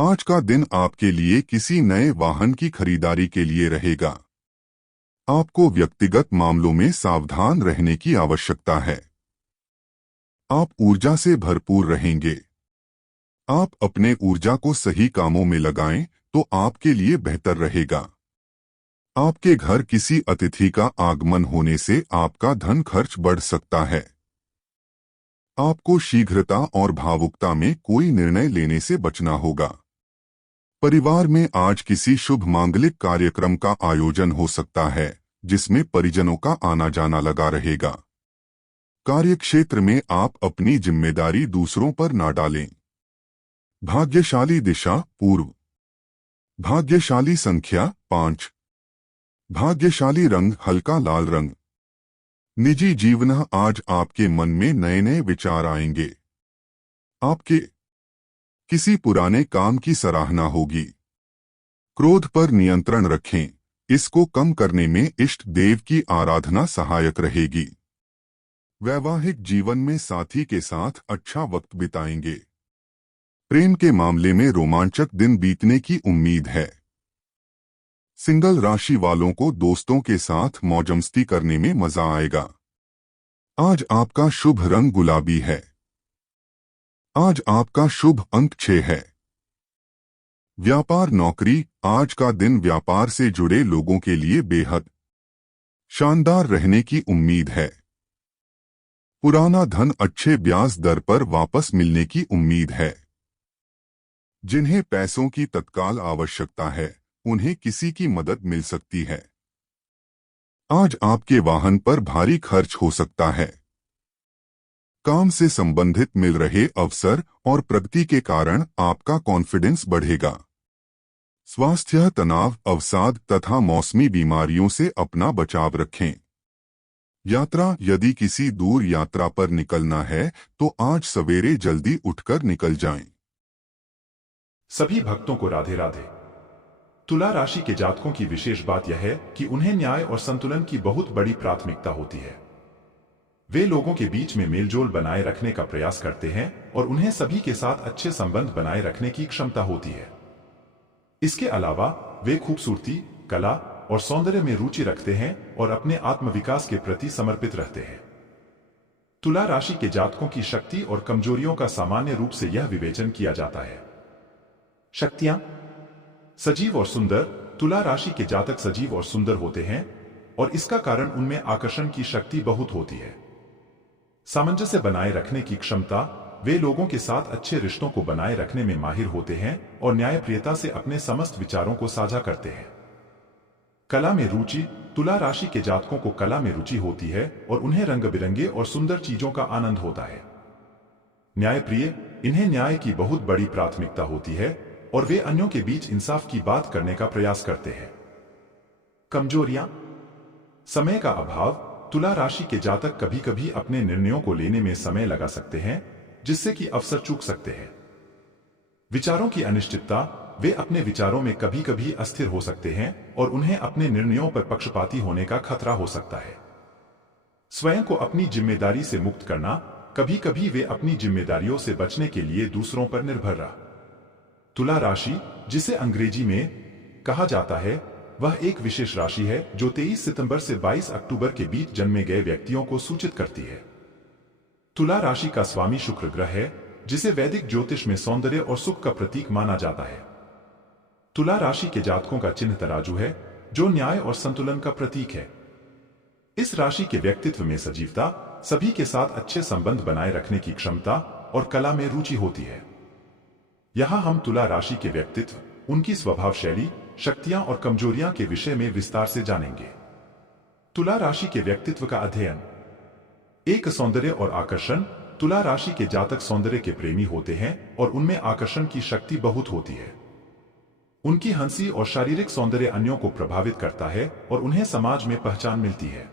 आज का दिन आपके लिए किसी नए वाहन की खरीदारी के लिए रहेगा। आपको व्यक्तिगत मामलों में सावधान रहने की आवश्यकता है। आप ऊर्जा से भरपूर रहेंगे। आप अपने ऊर्जा को सही कामों में लगाएं तो आपके लिए बेहतर रहेगा। आपके घर किसी अतिथि का आगमन होने से आपका धन खर्च बढ़ सकता है। आपको शीघ्रता और भावुकता में कोई निर्णय लेने से बचना होगा। परिवार में आज किसी शुभ मांगलिक कार्यक्रम का आयोजन हो सकता है, जिसमें परिजनों का आना जाना लगा रहेगा। कार्यक्षेत्र में आप अपनी जिम्मेदारी दूसरों पर ना डालें। भाग्यशाली दिशा पूर्व। भाग्यशाली संख्या 5। भाग्यशाली रंग हल्का लाल रंग। निजी जीवन आज आपके मन में नए नए विचार आएंगे। आपके किसी पुराने काम की सराहना होगी। क्रोध पर नियंत्रण रखें, इसको कम करने में इष्ट देव की आराधना सहायक रहेगी। वैवाहिक जीवन में साथी के साथ अच्छा वक्त बिताएंगे। प्रेम के मामले में रोमांचक दिन बीतने की उम्मीद है। सिंगल राशि वालों को दोस्तों के साथ मौजमस्ती करने में मजा आएगा। आज आपका शुभ रंग गुलाबी है। आज आपका शुभ अंक 6 है। व्यापार नौकरी आज का दिन व्यापार से जुड़े लोगों के लिए बेहद शानदार रहने की उम्मीद है। पुराना धन अच्छे ब्याज दर पर वापस मिलने की उम्मीद है। जिन्हें पैसों की तत्काल आवश्यकता है, उन्हें किसी की मदद मिल सकती है। आज आपके वाहन पर भारी खर्च हो सकता है। काम से संबंधित मिल रहे अवसर और प्रगति के कारण आपका कॉन्फिडेंस बढ़ेगा। स्वास्थ्य तनाव, अवसाद तथा मौसमी बीमारियों से अपना बचाव रखें। यात्रा यदि किसी दूर यात्रा पर निकलना है तो आज सवेरे जल्दी उठकर निकल जाएं। सभी भक्तों को राधे राधे। तुला राशि के जातकों की विशेष बात यह है कि उन्हें न्याय और संतुलन की बहुत बड़ी प्राथमिकता होती है। वे लोगों के बीच में मेलजोल बनाए रखने का प्रयास करते हैं और उन्हें सभी के साथ अच्छे संबंध बनाए रखने की क्षमता होती है। इसके अलावा वे खूबसूरती, कला और सौंदर्य में रुचि रखते हैं और अपने आत्मविकास के प्रति समर्पित रहते हैं। तुला राशि के जातकों की शक्ति और कमजोरियों का सामान्य रूप से यह विवेचन किया जाता है। शक्तियां सजीव और सुंदर। तुला राशि के जातक सजीव और सुंदर होते हैं और इसका कारण उनमें आकर्षण की शक्ति बहुत होती है। सामंजस्य बनाए रखने की क्षमता। वे लोगों के साथ अच्छे रिश्तों को बनाए रखने में माहिर होते हैं और न्यायप्रियता से अपने समस्त विचारों को साझा करते हैं। कला में रुचि। तुला राशि के जातकों को कला में रुचि होती है और उन्हें रंग बिरंगे और सुंदर चीजों का आनंद होता है। न्यायप्रिय। इन्हें न्याय की बहुत बड़ी प्राथमिकता होती है और वे अन्यों के बीच इंसाफ की बात करने का प्रयास करते हैं। कमजोरियां समय का अभाव। तुला राशि के जातक कभी कभी अपने निर्णयों को लेने में समय लगा सकते हैं, जिससे कि अवसर चूक सकते हैं। विचारों की अनिश्चितता। वे अपने विचारों में कभी कभी अस्थिर हो सकते हैं और उन्हें अपने निर्णयों पर पक्षपाती होने का खतरा हो सकता है। स्वयं को अपनी जिम्मेदारी से मुक्त करना। कभी कभी वे अपनी जिम्मेदारियों से बचने के लिए दूसरों पर निर्भर रह। तुला राशि, जिसे अंग्रेजी में कहा जाता है, वह एक विशेष राशि है जो 23 सितंबर से 22 अक्टूबर के बीच जन्मे गए व्यक्तियों को सूचित करती है। तुला राशि का स्वामी शुक्र ग्रह है, जिसे वैदिक ज्योतिष में सौंदर्य और सुख का प्रतीक माना जाता है। तुला राशि के जातकों का चिन्ह तराजू है, जो न्याय और संतुलन का प्रतीक है। इस राशि के व्यक्तित्व में सजीवता, सभी के साथ अच्छे संबंध बनाए रखने की क्षमता और कला में रुचि होती है। यहां हम तुला राशि के व्यक्तित्व, उनकी स्वभाव शैली, शक्तियां और कमजोरियां के विषय में विस्तार से जानेंगे। तुला राशि के व्यक्तित्व का अध्ययन। एक सौंदर्य और आकर्षण। तुला राशि के जातक सौंदर्य के प्रेमी होते हैं और उनमें आकर्षण की शक्ति बहुत होती है। उनकी हंसी और शारीरिक सौंदर्य अन्यों को प्रभावित करता है और उन्हें समाज में पहचान मिलती है।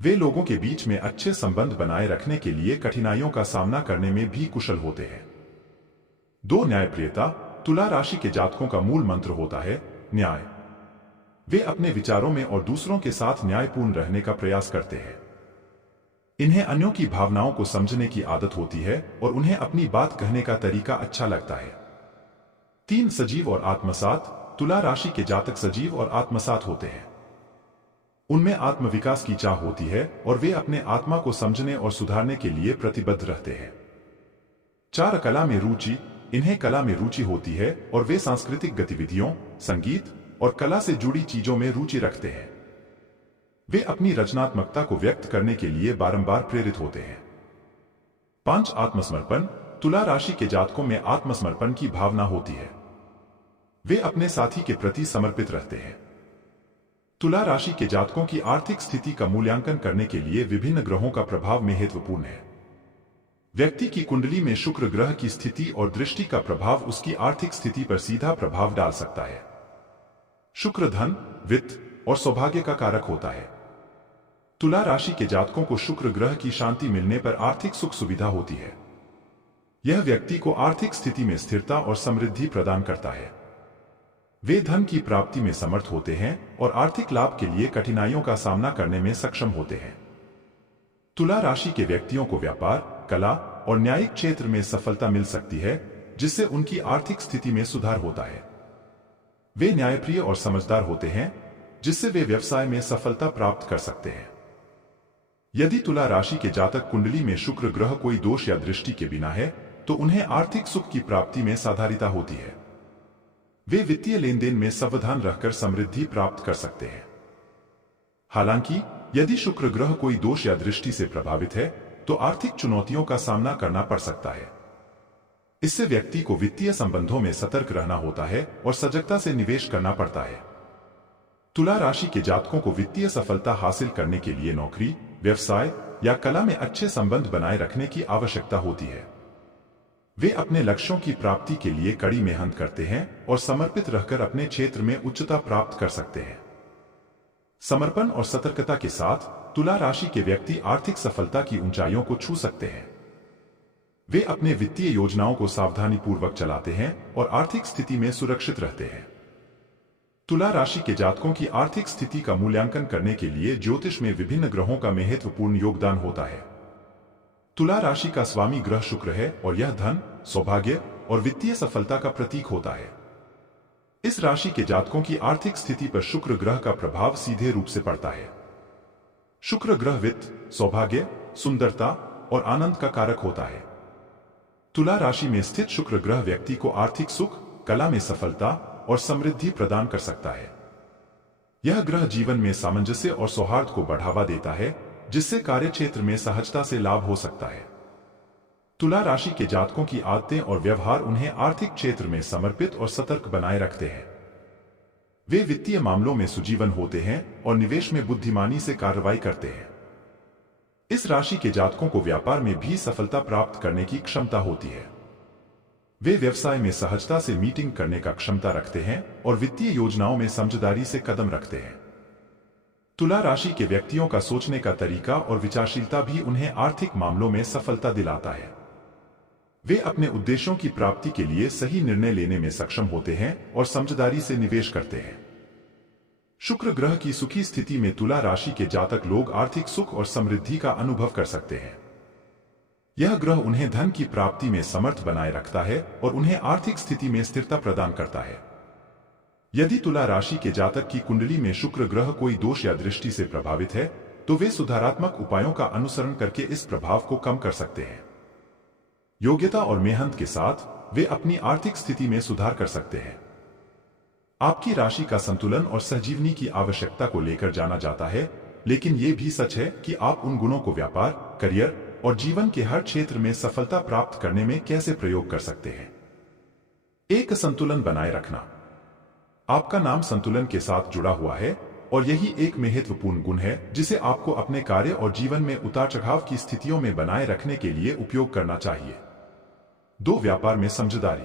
वे लोगों के बीच में अच्छे संबंध बनाए रखने के लिए कठिनाइयों का सामना करने में भी कुशल होते हैं। दो न्यायप्रियता। तुला राशि के जातकों का मूल मंत्र होता है न्याय। वे अपने विचारों में और दूसरों के साथ न्यायपूर्ण रहने का प्रयास करते हैं। इन्हें अन्यों की भावनाओं को समझने की आदत होती है और उन्हें अपनी बात कहने का तरीका अच्छा लगता है। 3 सजीव और आत्मसात। तुला राशि के जातक सजीव और आत्मसात होते हैं। उनमें आत्मविकास की चाह होती है और वे अपने आत्मा को समझने और सुधारने के लिए प्रतिबद्ध रहते हैं। 4 कला में रुचि। इन्हें कला में रुचि होती है और वे सांस्कृतिक गतिविधियों, संगीत और कला से जुड़ी चीजों में रुचि रखते हैं। वे अपनी रचनात्मकता को व्यक्त करने के लिए बारंबार प्रेरित होते हैं। 5 आत्मसमर्पण। तुला राशि के जातकों में आत्मसमर्पण की भावना होती है। वे अपने साथी के प्रति समर्पित रहते हैं। तुला राशि के जातकों की आर्थिक स्थिति का मूल्यांकन करने के लिए विभिन्न ग्रहों का प्रभाव महत्वपूर्ण है। व्यक्ति की कुंडली में शुक्र ग्रह की स्थिति और दृष्टि का प्रभाव उसकी आर्थिक स्थिति पर सीधा प्रभाव डाल सकता है। शुक्र धन, वित्त और सौभाग्य का कारक होता है। तुला राशि के जातकों को शुक्र ग्रह की शांति मिलने पर आर्थिक सुख सुविधा होती है। यह व्यक्ति को आर्थिक स्थिति में स्थिरता और समृद्धि प्रदान करता है। वे धन की प्राप्ति में समर्थ होते हैं और आर्थिक लाभ के लिए कठिनाइयों का सामना करने में सक्षम होते हैं। तुला राशि के व्यक्तियों को व्यापार, कला और न्यायिक क्षेत्र में सफलता मिल सकती है, जिससे उनकी आर्थिक स्थिति में सुधार होता है। वे न्यायप्रिय और समझदार होते हैं, जिससे वे व्यवसाय में सफलता प्राप्त कर सकते हैं। यदि तुला राशि के जातक कुंडली में शुक्र ग्रह कोई दोष या दृष्टि के बिना है, तो उन्हें आर्थिक सुख की प्राप्ति में साधारिता होती है। वे वित्तीय लेनदेन में सावधान रहकर समृद्धि प्राप्त कर सकते हैं। हालांकि यदि शुक्र ग्रह कोई दोष या दृष्टि से प्रभावित है, तो आर्थिक चुनौतियों का सामना करना पड़ सकता है। इससे व्यक्ति को वित्तीय संबंधों में सतर्क रहना होता है और सजगता से निवेश करना पड़ता है। तुला राशि के जातकों को वित्तीय सफलता हासिल करने के लिए नौकरी, व्यवसाय या कला में अच्छे संबंध बनाए रखने की आवश्यकता होती है। वे अपने लक्ष्यों की प्राप्ति के लिए कड़ी मेहनत करते हैं और समर्पित रहकर अपने क्षेत्र में उच्चता प्राप्त कर सकते हैं। समर्पण और सतर्कता के साथ तुला राशि के व्यक्ति आर्थिक सफलता की ऊंचाइयों को छू सकते हैं। वे अपने वित्तीय योजनाओं को सावधानीपूर्वक चलाते हैं और आर्थिक स्थिति में सुरक्षित रहते हैं। तुला राशि के जातकों की आर्थिक स्थिति का मूल्यांकन करने के लिए ज्योतिष में विभिन्न ग्रहों का महत्वपूर्ण योगदान होता है। तुला राशि का स्वामी ग्रह शुक्र है और यह धन, सौभाग्य और वित्तीय सफलता का प्रतीक होता है। इस राशि के जातकों की आर्थिक स्थिति पर शुक्र ग्रह का प्रभाव सीधे रूप से पड़ता है। शुक्र ग्रह वित्त, सौभाग्य, सुंदरता और आनंद का कारक होता है। तुला राशि में स्थित शुक्र ग्रह व्यक्ति को आर्थिक सुख, कला में सफलता और समृद्धि प्रदान कर सकता है। यह ग्रह जीवन में सामंजस्य और सौहार्द को बढ़ावा देता है, जिससे कार्य क्षेत्र में सहजता से लाभ हो सकता है। तुला राशि के जातकों की आदतें और व्यवहार उन्हें आर्थिक क्षेत्र में समर्पित और सतर्क बनाए रखते हैं। वे वित्तीय मामलों में सुजीवन होते हैं और निवेश में बुद्धिमानी से कार्रवाई करते हैं। इस राशि के जातकों को व्यापार में भी सफलता प्राप्त करने की क्षमता होती है। वे व्यवसाय में सहजता से मीटिंग करने का क्षमता रखते हैं और वित्तीय योजनाओं में समझदारी से कदम रखते हैं। तुला राशि के व्यक्तियों का सोचने का तरीका और विचारशीलता भी उन्हें आर्थिक मामलों में सफलता दिलाता है। वे अपने उद्देश्यों की प्राप्ति के लिए सही निर्णय लेने में सक्षम होते हैं और समझदारी से निवेश करते हैं। शुक्र ग्रह की सुखी स्थिति में तुला राशि के जातक लोग आर्थिक सुख और समृद्धि का अनुभव कर सकते हैं। यह ग्रह उन्हें धन की प्राप्ति में समर्थ बनाए रखता है और उन्हें आर्थिक स्थिति में स्थिरता प्रदान करता है। यदि तुला राशि के जातक की कुंडली में शुक्र ग्रह कोई दोष या दृष्टि से प्रभावित है, तो वे सुधारात्मक उपायों का अनुसरण करके इस प्रभाव को कम कर सकते हैं। योग्यता और मेहनत के साथ वे अपनी आर्थिक स्थिति में सुधार कर सकते हैं। आपकी राशि का संतुलन और सहजीवनी की आवश्यकता को लेकर जाना जाता है, लेकिन यह भी सच है कि आप उन गुणों को व्यापार, करियर और जीवन के हर क्षेत्र में सफलता प्राप्त करने में कैसे प्रयोग कर सकते हैं। एक संतुलन बनाए रखना। आपका नाम संतुलन के साथ जुड़ा हुआ है और यही एक महत्वपूर्ण गुण है जिसे आपको अपने कार्य और जीवन में उतार चढ़ाव की स्थितियों में बनाए रखने के लिए उपयोग करना चाहिए। 2. व्यापार में समझदारी।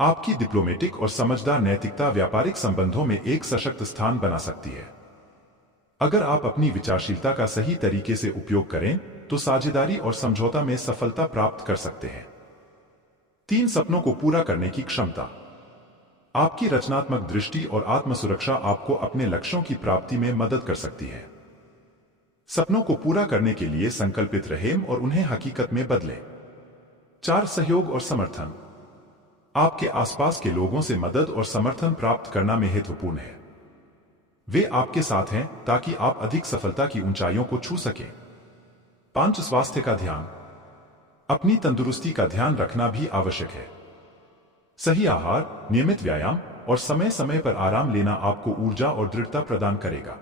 आपकी डिप्लोमेटिक और समझदार नैतिकता व्यापारिक संबंधों में एक सशक्त स्थान बना सकती है। अगर आप अपनी विचारशीलता का सही तरीके से उपयोग करें, तो साझेदारी और समझौता में सफलता प्राप्त कर सकते हैं। 3. सपनों को पूरा करने की क्षमता। आपकी रचनात्मक दृष्टि और आत्मसुरक्षा आपको अपने लक्ष्यों की प्राप्ति में मदद कर सकती है। सपनों को पूरा करने के लिए संकल्पित रहें और उन्हें हकीकत में बदलें। 4. सहयोग और समर्थन। आपके आसपास के लोगों से मदद और समर्थन प्राप्त करना महत्वपूर्ण है। वे आपके साथ हैं ताकि आप अधिक सफलता की ऊंचाइयों को छू सकें। 5 स्वास्थ्य का ध्यान। अपनी तंदुरुस्ती का ध्यान रखना भी आवश्यक है। सही आहार, नियमित व्यायाम और समय समय पर आराम लेना आपको ऊर्जा और दृढ़ता प्रदान करेगा।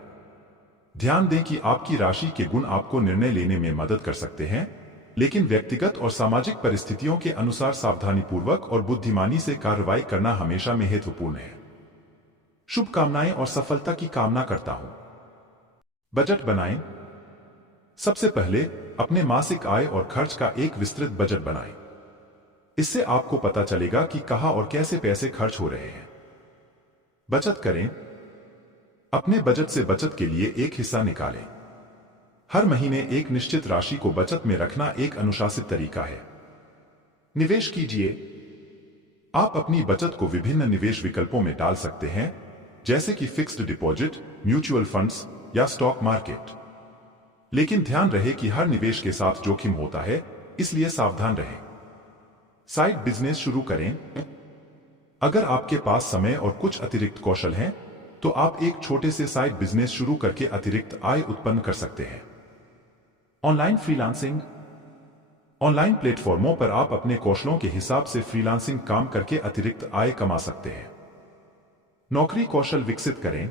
ध्यान दें कि आपकी राशि के गुण आपको निर्णय लेने में मदद कर सकते हैं, लेकिन व्यक्तिगत और सामाजिक परिस्थितियों के अनुसार सावधानीपूर्वक और बुद्धिमानी से कार्रवाई करना हमेशा महत्वपूर्ण है। शुभकामनाएं और सफलता की कामना करता हूं। बजट बनाएं। सबसे पहले अपने मासिक आय और खर्च का एक विस्तृत बजट बनाएं। इससे आपको पता चलेगा कि कहां और कैसे पैसे खर्च हो रहे हैं। बचत करें। अपने बजट से बचत के लिए एक हिस्सा निकालें। हर महीने एक निश्चित राशि को बचत में रखना एक अनुशासित तरीका है। निवेश कीजिए। आप अपनी बचत को विभिन्न निवेश विकल्पों में डाल सकते हैं, जैसे कि फिक्स्ड डिपॉजिट, म्यूचुअल फंड्स या स्टॉक मार्केट। लेकिन ध्यान रहे कि हर निवेश के साथ जोखिम होता है, इसलिए सावधान रहें। साइड बिजनेस शुरू करें। अगर आपके पास समय और कुछ अतिरिक्त कौशल हैं, तो आप एक छोटे से साइड बिजनेस शुरू करके अतिरिक्त आय उत्पन्न कर सकते हैं। Online freelancing. ऑनलाइन प्लेटफॉर्मों पर आप अपने कौशलों के हिसाब से फ्रीलांसिंग काम करके अतिरिक्त आय कमा सकते हैं। नौकरी कौशल विकसित करें।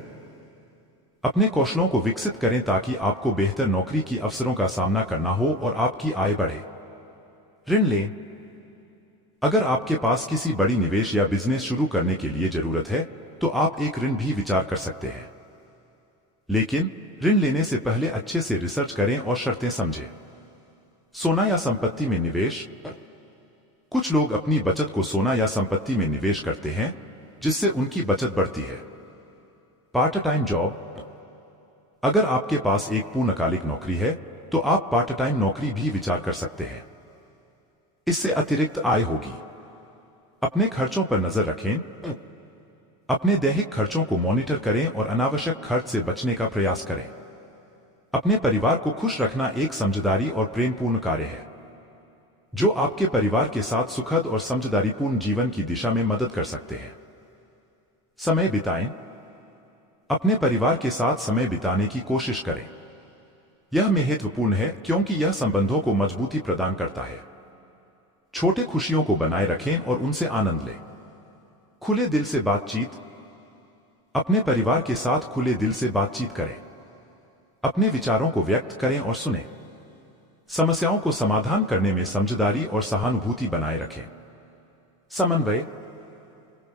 अपने कौशलों को विकसित करें ताकि आपको बेहतर नौकरी की अवसरों का सामना करना हो और आपकी आय बढ़े। ऋण लें। अगर आपके पास किसी बड़ी निवेश या बिजनेस शुरू करने के लिए जरूरत है, तो आप एक ऋण भी विचार कर सकते हैं। लेकिन ऋण लेने से पहले अच्छे से रिसर्च करें और शर्तें समझें। सोना या संपत्ति में निवेश। कुछ लोग अपनी बचत को सोना या संपत्ति में निवेश करते हैं, जिससे उनकी बचत बढ़ती है। Part time job. अगर आपके पास एक पूर्णकालिक नौकरी है, तो आप पार्ट टाइम नौकरी भी विचार कर सकते हैं। इससे अतिरिक्त आय होगी। अपने खर्चों पर नजर रखें। अपने दैहिक खर्चों को मॉनिटर करें और अनावश्यक खर्च से बचने का प्रयास करें। अपने परिवार को खुश रखना एक समझदारी और प्रेमपूर्ण कार्य है, जो आपके परिवार के साथ सुखद और समझदारीपूर्ण जीवन की दिशा में मदद कर सकते हैं। समय बिताएं। अपने परिवार के साथ समय बिताने की कोशिश करें। यह महत्वपूर्ण है क्योंकि यह संबंधों को मजबूती प्रदान करता है। छोटे खुशियों को बनाए रखें और उनसे आनंद लें। खुले दिल से बातचीत। अपने परिवार के साथ खुले दिल से बातचीत करें। अपने विचारों को व्यक्त करें और सुनें। समस्याओं को समाधान करने में समझदारी और सहानुभूति बनाए रखें। समन्वय।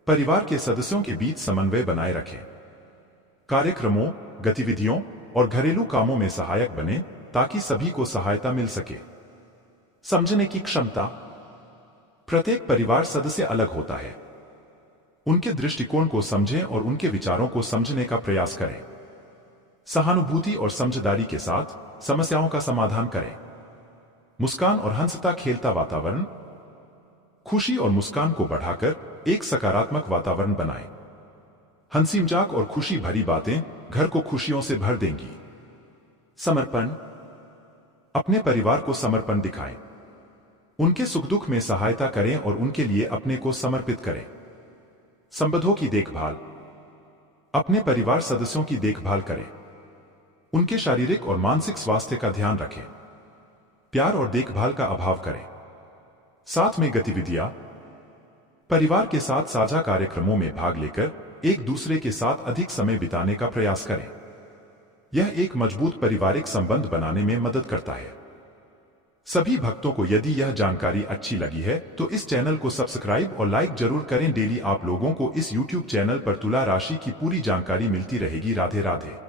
परिवार के सदस्यों के बीच समन्वय बनाए रखें। कार्यक्रमों, गतिविधियों और घरेलू कामों में सहायक बने ताकि सभी को सहायता मिल सके। समझने की क्षमता। प्रत्येक परिवार सदस्य अलग होता है। उनके दृष्टिकोण को समझें और उनके विचारों को समझने का प्रयास करें। सहानुभूति और समझदारी के साथ समस्याओं का समाधान करें। मुस्कान और हंसता खेलता वातावरण। खुशी और मुस्कान को बढ़ाकर एक सकारात्मक वातावरण बनाएं। हंसी मजाक और खुशी भरी बातें घर को खुशियों से भर देंगी। समर्पण। अपने परिवार को समर्पण दिखाएं। उनके सुख दुख में सहायता करें और उनके लिए अपने को समर्पित करें। संबंधों की देखभाल। अपने परिवार सदस्यों की देखभाल करें। उनके शारीरिक और मानसिक स्वास्थ्य का ध्यान रखें। प्यार और देखभाल का अभाव करें। साथ में गतिविधियां। परिवार के साथ साझा कार्यक्रमों में भाग लेकर एक दूसरे के साथ अधिक समय बिताने का प्रयास करें। यह एक मजबूत पारिवारिक संबंध बनाने में मदद करता है। सभी भक्तों को यदि यह जानकारी अच्छी लगी है तो इस चैनल को सब्सक्राइब और लाइक जरूर करें। डेली आप लोगों को इस YouTube चैनल पर तुला राशि की पूरी जानकारी मिलती रहेगी। राधे राधे।